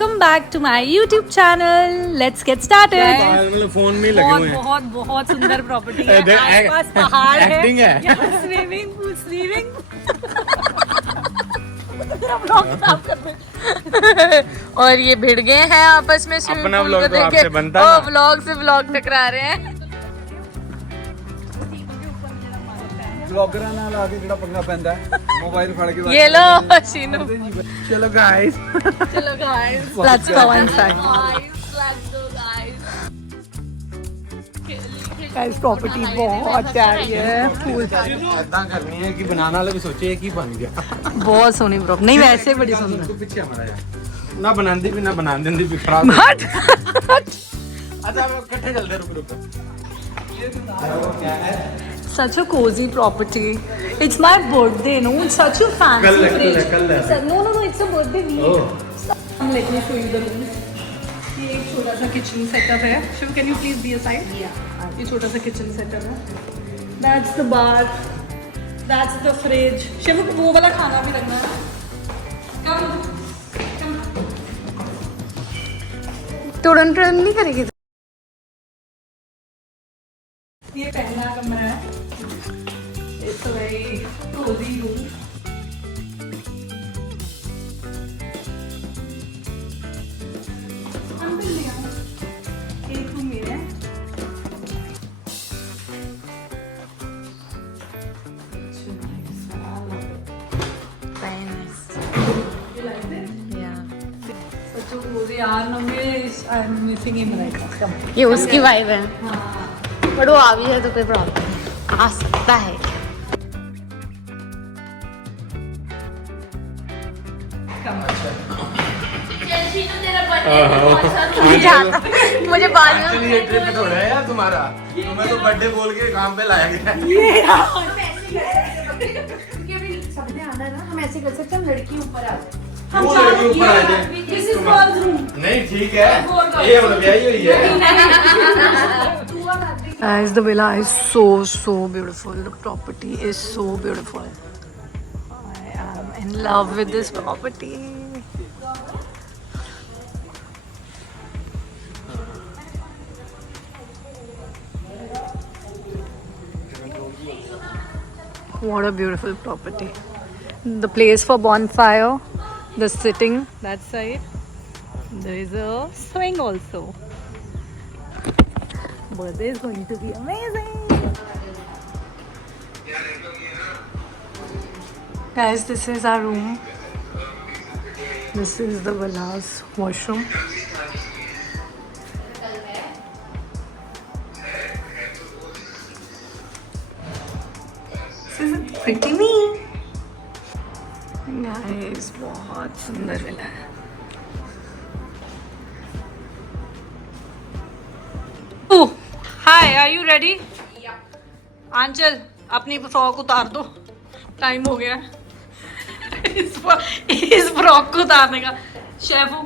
welcome back to my YouTube channel. Let's get started. मतलब phone में लगे हुए हैं। बहुत बहुत सुंदर प्रॉपर्टी है, आसपास पहाड़ है, एक्टिंग है। यहाँ स्विमिंग पूल, और ये भिड़ गए हैं आपस में स्विमिंग अपना पूल व्लॉग को तो देख आपसे के। बनता ना। व्लॉग से व्लॉग टकरा रहे हैं। ब्लॉगर ਨਾਲ ਆ ਕੇ ਜਿਹੜਾ ਪੰਗਾ ਪੈਂਦਾ ਹੈ ਮੋਬਾਈਲ ਫੜ ਕੇ ये लो शीनू, चलो गाइस। चलो guys, let's go inside. Guys, property बहुत प्यारी है, फूल ऐसा करनी है कि बनाने वाले भी सोचे कि बन गया। बहुत सोनी प्रॉपर्टी, नहीं वैसे बड़ी सुंदर। तो पीछे हमारा है ना बनांदी भी ना बनांदी भी खराब। But अच्छा इकट्ठे चलते रुक क्या है such a cozy property. It's my birthday, no? It's such a fancy fridge. No, it's a birthday week. Let me show you the room. ये एक छोटा सा किचन सेटअप है. Shiv, can you please be aside? Yeah. ये छोटा सा kitchen setup है. That's the bar. That's the fridge. Shiv, वो वाला खाना भी रखना है. Come. तुरंत नहीं करेगी. ये पहला कमरा है. It's a very cozy room. एक रूम ये है. You like it? Yeah. Such a cozy यार. I'm missing him right now. Come. ये उसकी वाइब है, बट वो आ भी है तो कोई प्रॉब्लम नहीं, आ सकता है। मुझे बाद में एक्चुअली ये ट्रिप थोड़ा है यार तुम्हारा। तुम्हें तो बर्थडे बोल के काम पे लाया गया है। सबने आना है ना, हम ऐसे कर सकते हैं, हम लड़की ऊपर आ जाए। वो लड़की ऊपर आ जाए। This is girls' room. नहीं ठीक है ये मतलब ब्याही हुई है। Guys, the villa is so beautiful. The property is so beautiful. I am in love with this property. What a beautiful property. The place for bonfire, the sitting that side. There is a swing also. Birthday is going to be amazing. Guys, this is our room. This is the villa's washroom. This is a pretty me. Guys, बहुत सुंदर villa है. हाय, are you ready? आंचल, अपनी frock उतार दो, time हो गया है इस फ्रॉक को उतारने का. शेफू,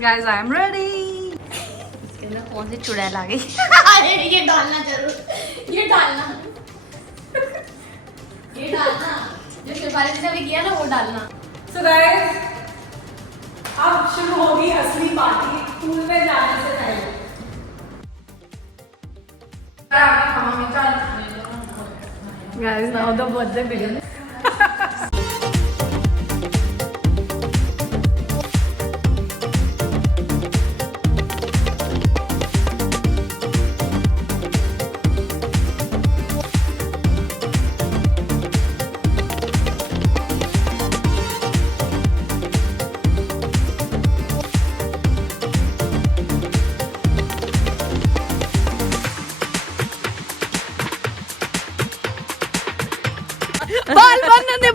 गाइस आई एम रेडी. इसके अंदर कौन सी चुड़ैल आ गई? ये डालना जरूर, ये डालना जो सिफारिश ने भी किया ना वो डालना. सो गाइस, अब शुरू होगी असली पार्टी स्कूल में जाने से पहले. Guys, now the birthday begins.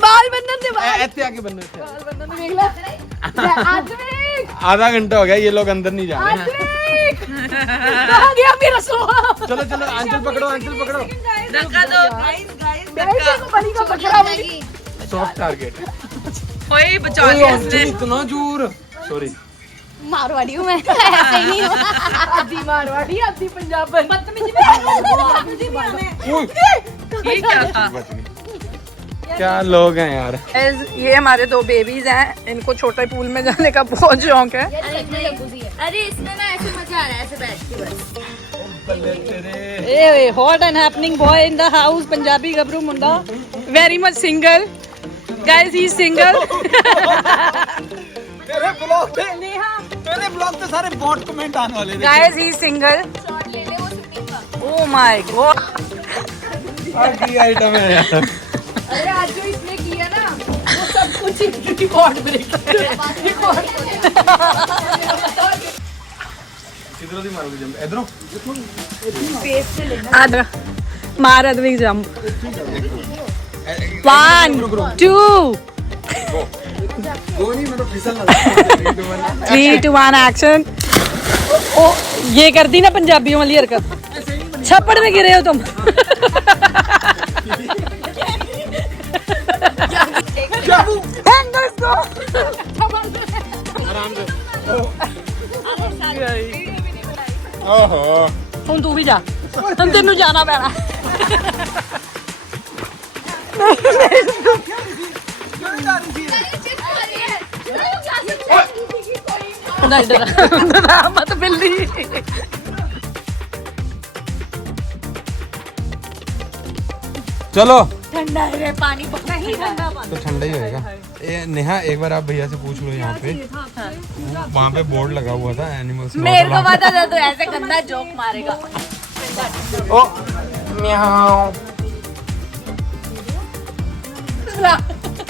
बाल बनने दे ऐसे आके बनने थे। बाल बनने दे. देख ले आदमी. आधा घंटा हो गया ये लोग अंदर नहीं जा रहे हैं। कहाँ गया मेरा सोहा? चलो चलो अंचल पकड़ो अंचल पकड़ो। धक्का दो. गाइस को बड़ी को पकड़ा हुई. Soft target. ओए बचा लिया इसने. इतना जोर। सॉरी। मारवाड़ी हूँ मैं, ऐसे ही नहीं हूँ। आधी मारवाड़ी आधी पंजाबन. बदतमीजी में. ओए ये क्या था? क्या लोग हैं यार। ये हमारे 2 बेबीज हैं, इनको छोटे पूल में जाने का बहुत शौक है। अरे इसमें ना ऐसे मजा आ रहा है ऐसे बैठ के बस। Hot and happening boy in the house, Punjabi Gabru Munda, very much single guys, he single. तेरे ब्लॉग पे सारे बॉट कमेंट आने वाले गाइस ही सिंगल। शॉट ले ले वो शूटिंग का। ओह माय गॉड, की आइटम है यार। अरे आज जो इसने किया ना वो सब कुछ रिकॉर्ड ब्रेक। किधरों दी मारोगे जंप? इधरों? आधा मार अद्विक जंप। 1 2 दो नहीं, मैं तो फिसल 3 2 1 एक्शन। ओ ये कर दी ना पंजाबियों वाली हरकत, छप्पड़ में गिरे हो तुम। ओहो ਹੁਣ ਤੂੰ ਵੀ ਜਾ, ਹੁਣ ਤੈਨੂੰ ਜਾਣਾ ਪੈਣਾ। डरा मत बिल्ली। चलो ठंडा है पानी, नहीं ठंडा पानी। तो ठंडा ही होएगा। ये नेहा एक बार आप भैया से पूछ लो, यहाँ पे वहाँ पे बोर्ड लगा हुआ था एनिमल्स। मेरे को पता था तू ऐसे गंदा जोक मारेगा। ओ म्याऊ।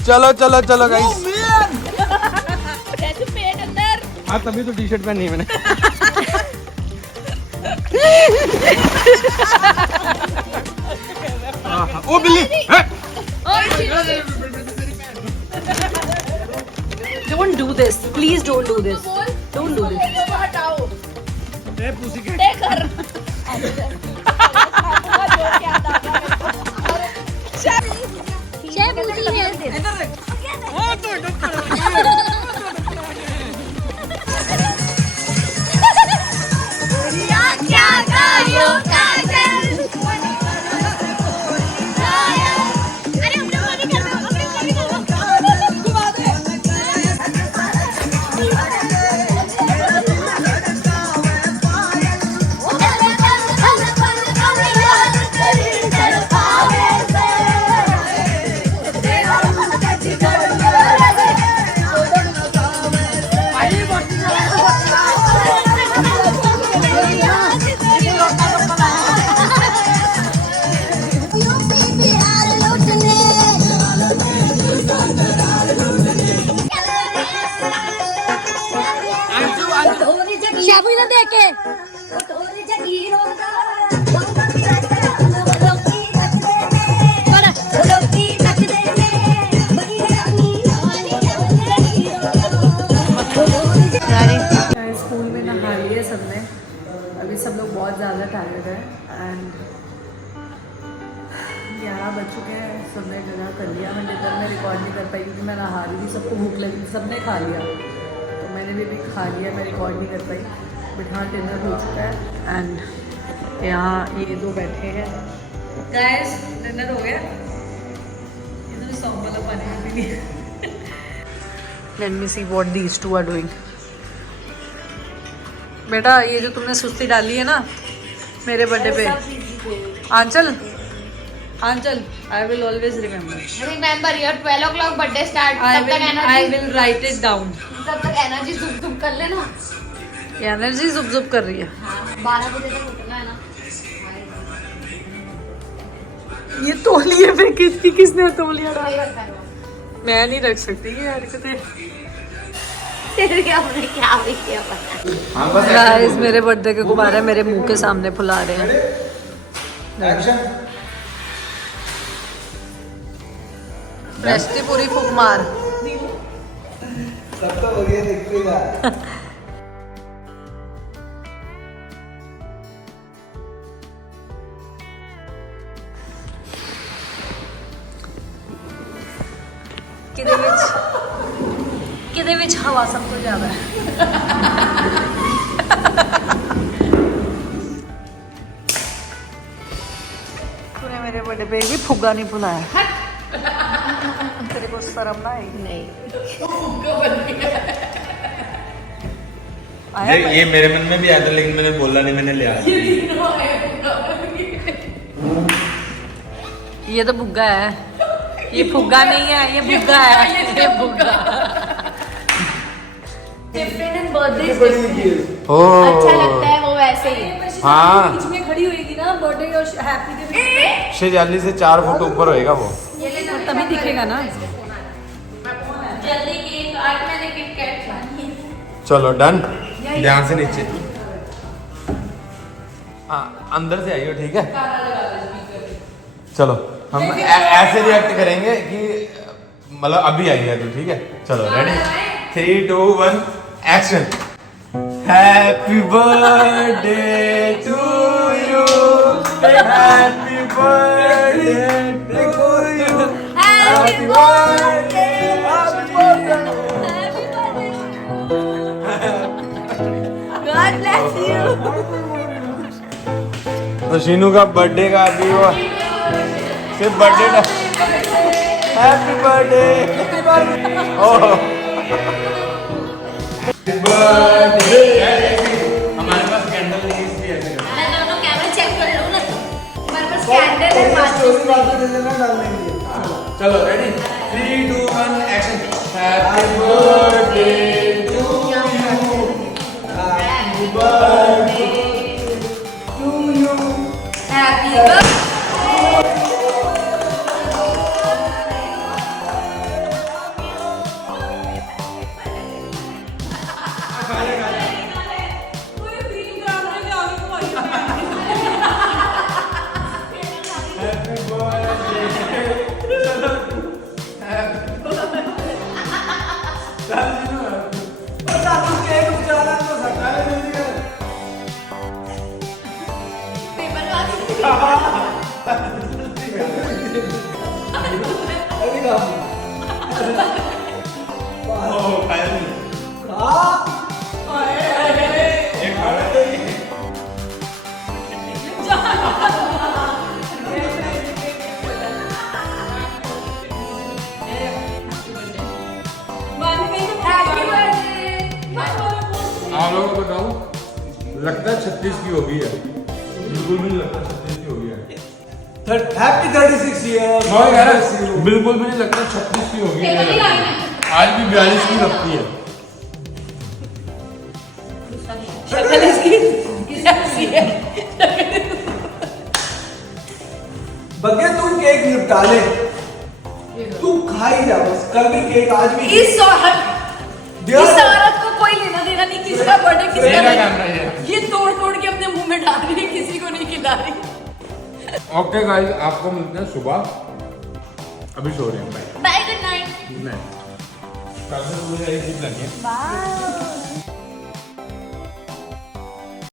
चलो चलो चलो गाइस। जैसे पेट अंदर। हाँ तभी तो टी शर्ट पहनी है मैंने। ओ बिल्ली। Don't do this, please don't do this, don't do this। हटाओ। ए पुसीकैट। देख कर। शेफ पूछी है। क्या करो काजल। अरे हम लोग नहीं कर रहे, हम लोग नहीं कर रहे। शाबू इधर देख के स्कूल में नहा लिए सबने, अभी सब लोग बहुत ज़्यादा टायर्ड है एंड 11 बज चुके हैं। सबने डिनर कर लिया। मैं डिनर में रिकॉर्ड नहीं कर पाई क्योंकि मैं नहा रही थी, सबको भूख लगी, सबने खा लिया, तो मैंने भी खा लिया, मैं रिकॉर्ड नहीं कर पाई। बट हाँ डिनर हो चुका है एंड यहाँ ये 2 बैठे हैं। गाइस डिनर हो गया, इधर सॉन्ग वाला पानी में पी लिया। Let me see what these 2 are doing. बेटा ये जो तुमने सुस्ती डाली है ना मेरे बर्थडे पे, Anchal Anchal I will always remember. Remember your 12 o'clock birthday start. I will write it down. तब तक एनर्जी जुब जुब कर लेना। एनर्जी जुब जुब कर रही है। हाँ 12 बजे तक उठना है ना। ये तौलिए पे किसकी किसने तौलिया सही डाला? रखा है। मैं नहीं रख सकती ये हरकतें। तेरे हमने क्या भी किया पता। गाइस मेरे बर्थडे के गुब्बारे मेरे मुंह के सामने फुला रहे हैं। बेस्टी पूरी फूक मार। सब तो हो गया देखिएगा। किदे विच हवा सब तो ज्यादा है। तूने मेरे बर्थडे पे भी फुग्गा नहीं फुलाया। शर्म ना आएगी? नहीं ये मेरे मन में भी आया था लेकिन मैंने बोला नहीं, मैंने लिया। ये तो बुग्गा है, ये फुग्गा नहीं है, ये बुग्गा है, ये बुग्गा। डिफरेंट एंड बर्थडे ओ अच्छा लगता है वो वैसे ही। हाँ। बीच में खड़ी होएगी ना बर्थडे और हैप्पी के बीच में, 46 से 4 फुट ऊपर होएगा वो, और तभी दिखेगा ना। जल्दी केक काट, मैंने किटकैट खानी है। चलो डन। ध्यान से नीचे, अंदर से आइयो, ठीक है। चलो हम ऐसे रिएक्ट करेंगे कि मतलब अभी आई है तू, ठीक है। चलो ready, 3 2 1 action. Happy birthday to you, happy birthday to you, happy birthday, happy birthday. God bless you. तो शीनू का बर्थडे का अभी वो सिर्फ बर्थडे, हैप्पी बर्थडे, ओह बर्थडे। हमारे पास कैंडल नहीं, इसलिए ऐसे करते हैं। मैं दोनों कैमरा चेक कर लूं ना। हमारे पास कैंडल है, स्टोरी बात दे देना डालने के लिए। चलो ready, 3 2 1 action. Happy birthday to you, happy birthday to you, happy birthday. आप लोगों को बताऊं, लगता है 36 की होगी है, बिल्कुल भी नहीं लगता 36 की होगी है। Happy 36 years. मैं कह रहा हूं, बिल्कुल भी नहीं लगता 36 की होगी है, आज भी 42 की लगती है। शक्ल इसकी ऐसी है। बगे तू केक निपटा ले, तू खा ही जा बस। कल भी केक, आज भी इस औरत को कोई लेना देना नहीं, किसका बर्थडे किसका मेरा नहीं। कैमरा है। ये तोड़ तोड़ के अपने मुंह में डाल रही है, किसी को नहीं खिला रही। ओके गाइस, आपको मिलते हैं सुबह, अभी सो रहे हैं। Bye bye, good night. Good night. कल से पूरी एक ही लगी है। बाय।